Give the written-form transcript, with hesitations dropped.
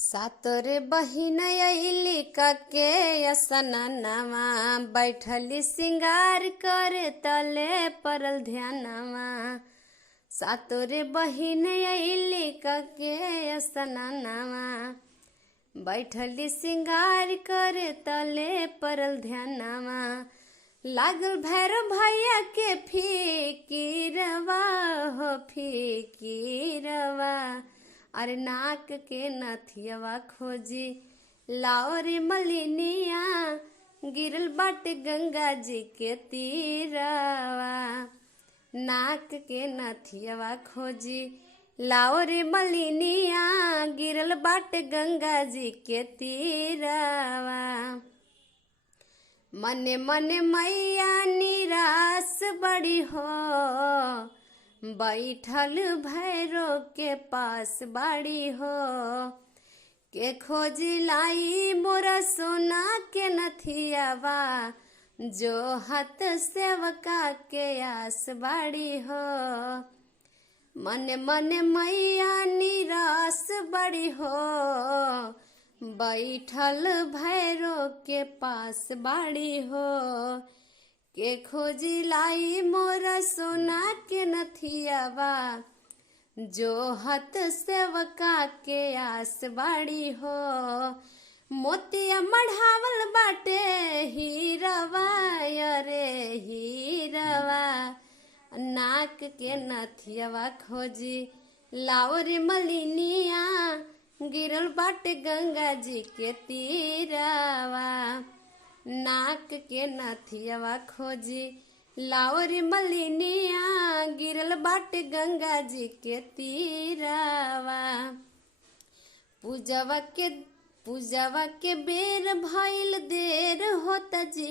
सातोरे बहिन अइली कके असननवा, बैठली सिंगार करे तले परल ध्यानवा। सातोरे बहिन अइली कके असननवा, बैठली सिंगार करे तले परल ध्यानवा। लागल भैरव भैया के फिकीरवा हो फिकीरवा, अरे नाक के नथियवा खोजी लाओ रे मलिनिया, गिरल बाटे गंगा जी के तीरवा। नाक के नथियवा खोजी लाओ रे मलिनिया, गिरल बाटे गंगा जी के तीरवा। मने मने मैया निराश बड़ी हो, बैठल भैरो के पास बाड़ी हो। के खोज लाई मोरा सोना के नथियावा, जो हत सेवका के आस बाड़ी हो। मने मने मैया निराश बड़ी हो, बैठल भैरो के पास बाड़ी हो। के खोजी लाई मोरा सोना के नथियावा, जो हत सेवका के आस बाड़ी हो। मोतिया मढ़ावल बाटे हीरवा, अरे हीरवा। नाक के नथियावा खोजी लाओ रे मलिनिया, गिरल बाटे गंगा जी के तीरवा। नाक के नथियवा खोजी लाओ रे मलिनिया, गिरल बाटे गंगा जी के तीरवा। पूजवा के बेर भइल देर होता जी,